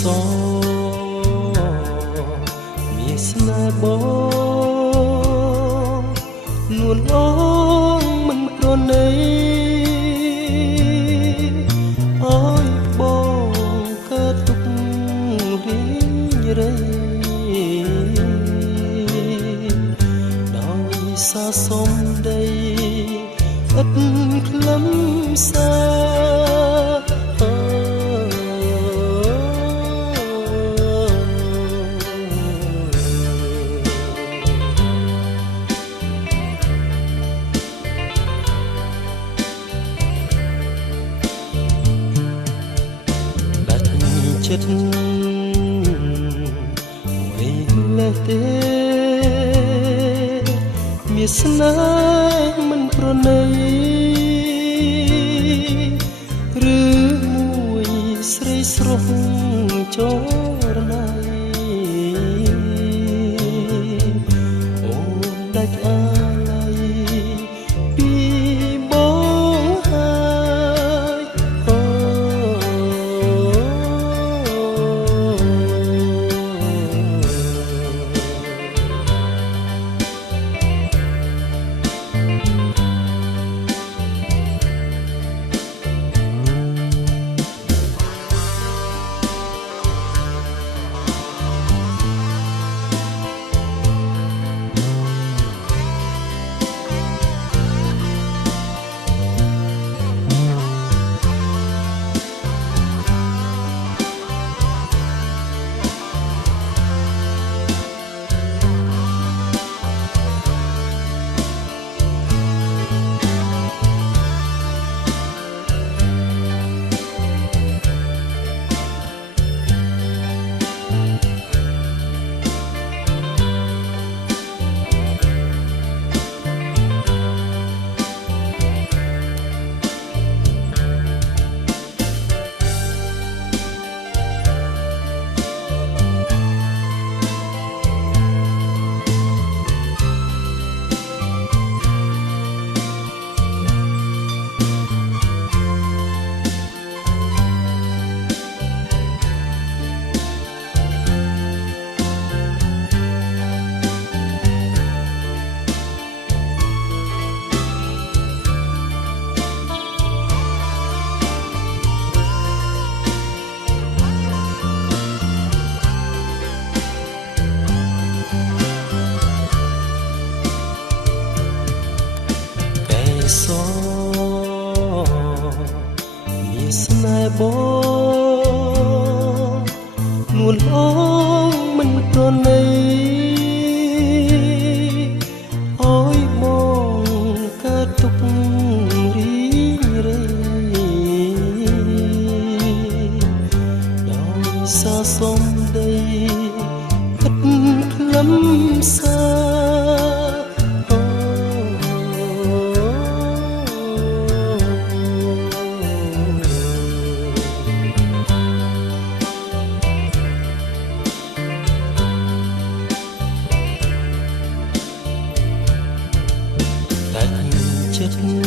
សមានស្នេហ៍បងនួនអងមិនប្រណីអើយបងកើតទុករីរៃដោយសារសំដីឥតខ្លឹមសារចិត្តមួយលេះទេមានស្នេហ៍មិនប្រណីឬមួយស្រីស្រស់ចរណៃអូនដាច់អាឡ័យពីបងហើយសមានស្នេហ៍បងនួនអងមិនប្រណីអើយបងកើតទុករីរៃដោយសារសំដីឥតខ្លឹមសារចិត្ត